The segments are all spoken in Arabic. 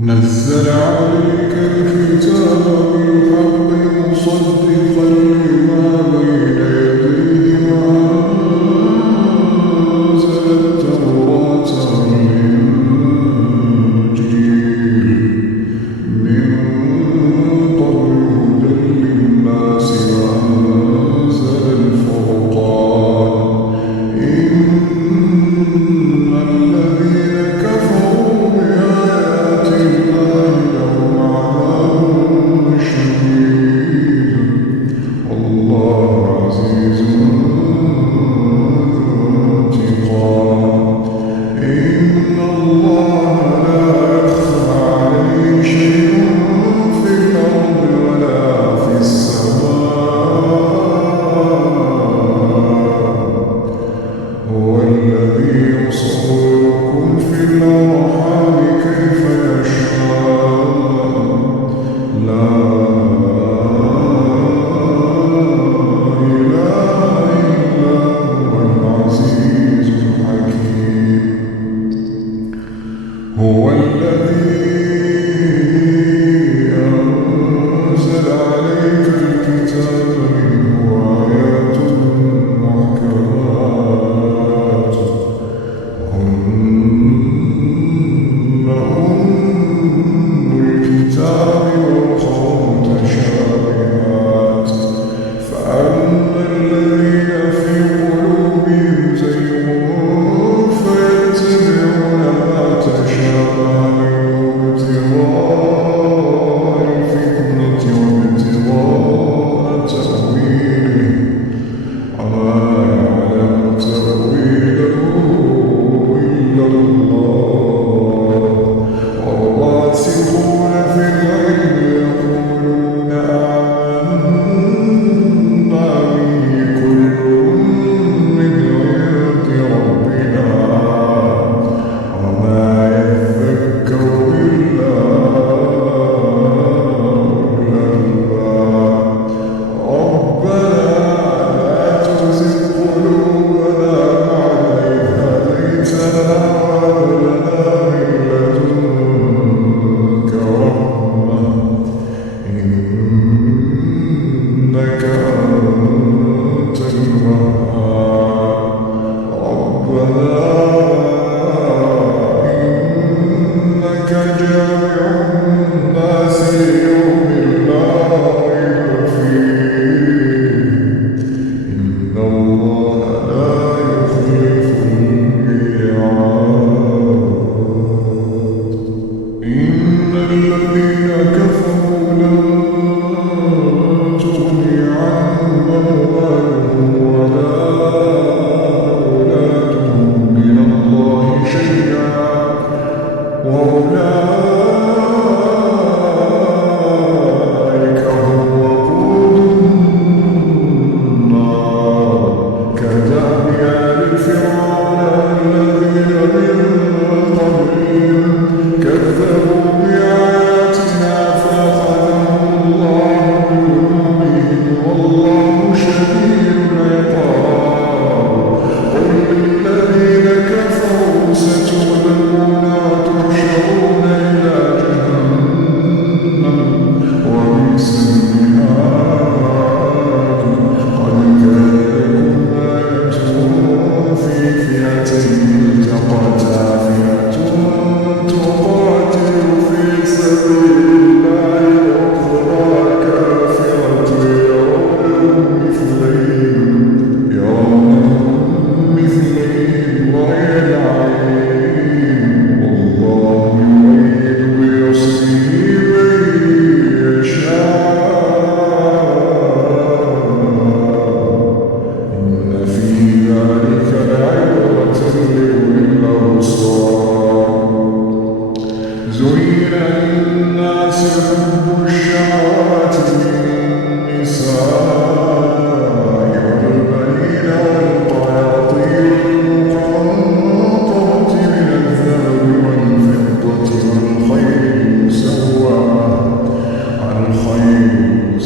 نزل عليك الكتاب بالحق مصدقا لما بين يديه وأنزل التوراة والإنجيل من قبل هدى للناس وأنزل الفرقان إن الذين كفروا بآيات الله لهم عذاب شديد والله عزيز ذو انتقام إن الله لا يخفى عليه شيء في الأرض ولا في السماء هو الذي يصوركم في الأرحام كيف يشاء لا إله إلا هو العزيز الحكيم هو الذي أنزل عليك الكتاب منه آيات محكمات هن أم الكتاب وأخر متشابهات فأما الذين في قلوبهم زيغ فيتبعون ما تشابه منه ابتغاء الفتنة وابتغاء تأويله وما يعلم تأويله إلا الله والراسخون في العلم يقولون آمنا به كل من عند ربنا وما يذكر إلا أولو الألباب ربنا لا تزغ قلوبنا بعد إذ هديتنا وهب لنا من لدنك رحمة إنك أنت الوهاب ربنا إنك جامع الناس ليوم لا ريب فيه إن الله لا يخلف الميعاد إن الذين كفروا لن تغني عنهم أموالهم ولا أولادهم من الله شيئا وأولئك هم وقود النار كدأب آل فرعون الذين من قبلهم كذبوا بآياتنا فأخذهم الله بذنوبهم والله شديد العقاب قل للذين كفروا ستغلبون وتحشرون إلى جهنم وبئس المهاد قد كان لكم آية في فئتين التقتا فئة تقاتل في سبيل الله وأخرى كافرة يرونهم مثليهم رأي العين والله يؤيد بنصره من يشاء إن في ذلك لعبرة لأولي الأبصار زين للناس حب الشهوات من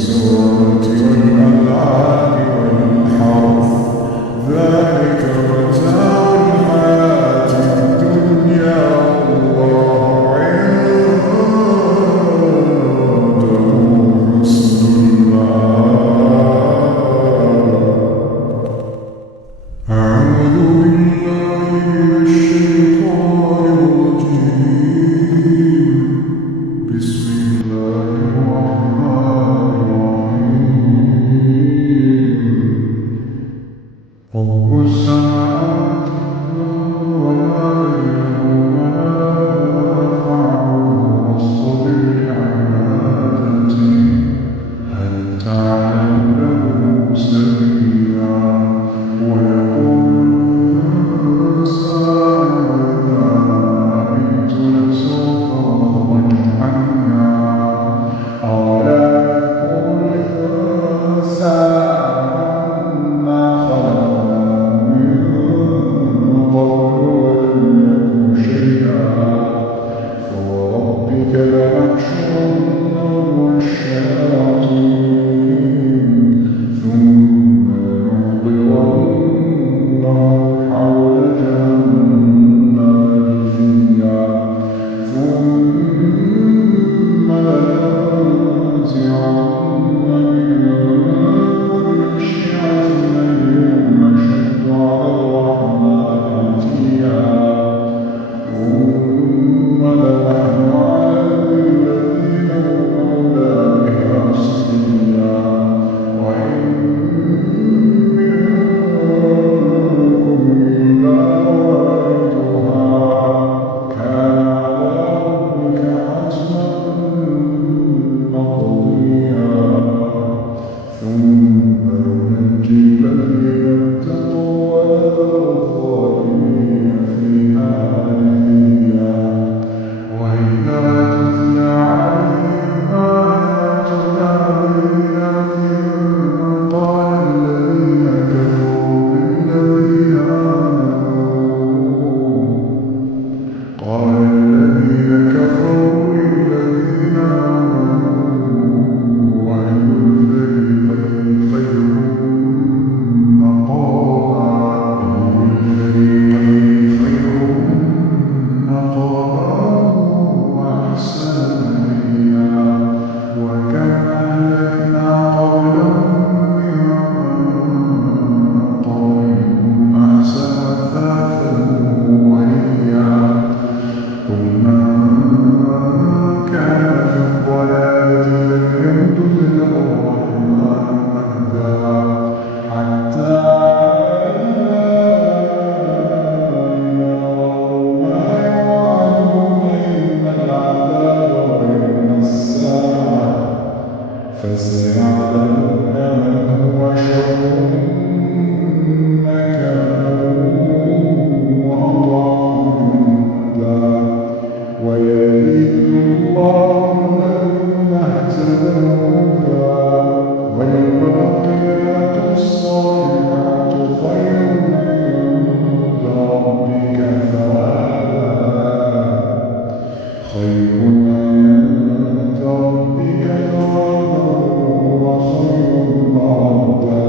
والزروع والأنعام والحرث ذلك متاع الحياة الدنيا والله عنده حسن المآب. أعوذ بالله من الشيطان الرجيم. بسم الله الرحمن الرحيم. رب السماوات وما بينهما فاعبده واصطبر لعبادته هل تعلم له سبيلا ويقول سائلا رأيت لسوف أخرج عنها أولا يقول الإنسان ما خلقنا من قبل ولم يك شيئا فوربك لنحشرنهم والشياطين ثم لنحضرنهم حول جهنم جثيا ثم لننزعن من كل شيعة أيهم أشد على الرحمن عتيا ثم لنحن أعلم بالذين هم أولى بها صليا وإن منكم إلا واردها كان على ربك حتما مقضيا ثم ننجي الذين اتقوا ونذر الظالمين فيها جثيا وإذا تتلى عليهم آياتنا بينات قال الذين كفروا للذين آمنوا أي الفريقين خير مقاما وأحسن نبيا وكم أهلكنا قبلهم من قرن أحسن أثاثا ورئيا قل من كان في الضلالة فليمدد له الرحمن مهدا حتى يروا ما يوعدون إما العذاب وإما الساعة فسيعلمون من هو شر مكانا وأضعف جندا ويزيد الله الذين اهتدوا هدى والباقيات الصالحات خير عند ربك ثوابا خير عند ربك ثوابا وخير مردا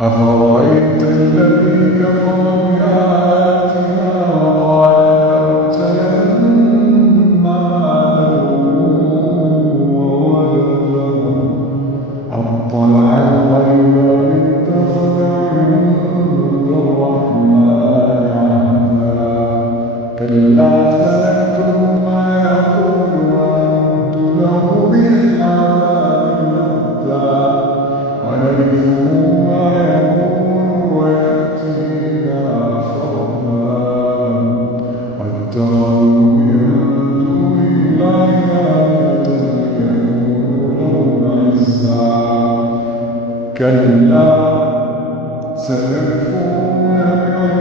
أفرأيت الذي كفر بآياتنا وقال لأوتين مالا وولدا أطلع الغيب اتخذ عند الرحمن عهدا كلا سنكتب ما يقول ونكتب له بالحمام مهدا ونرثه ما يقول ويأتينا فردا واتخذوا من دون الله آلهة ليكونوا لهم عزا كلا سيكفرون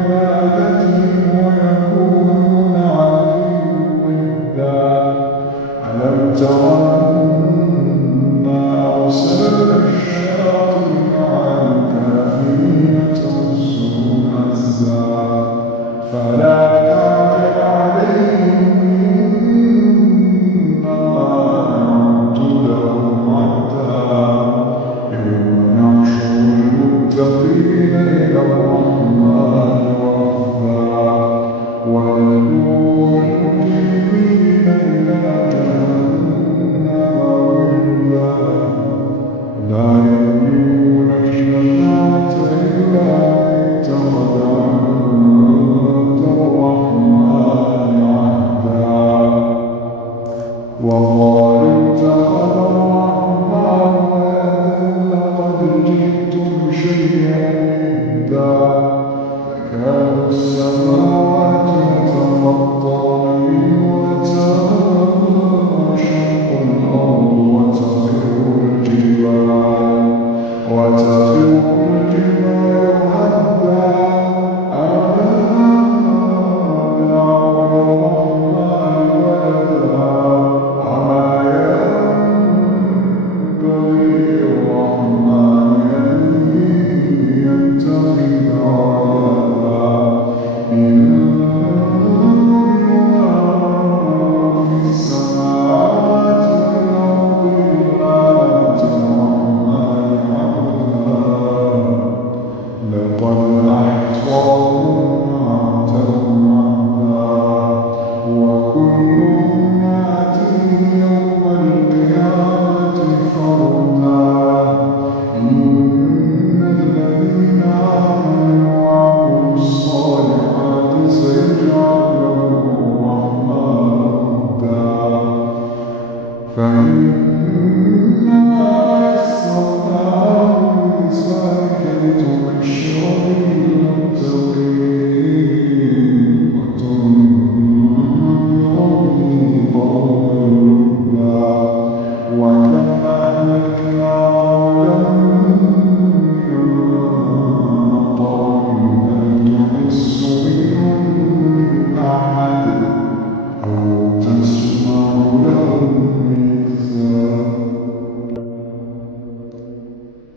بعبادتهم ويكونون عليهم ضدا ألم تر أنا أرسلنا الشياطين على الكافرين تؤزهم عزا فلا تعجل عليهم إنما نعد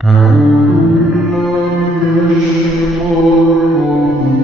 أعوذ بالله من الشيطان الرجيم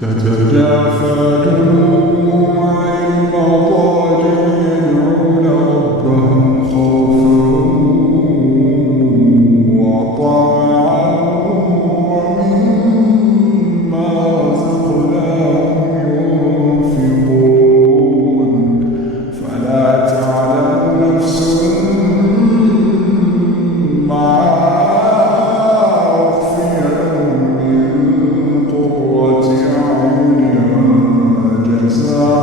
تتجافى جنوبهم عن المضاجع يدعون ربهم خوفا وطمعا ومما رزقناهم ينفقون فلا تعلم نفس ما أخفي لهم من قرة أعين جزاء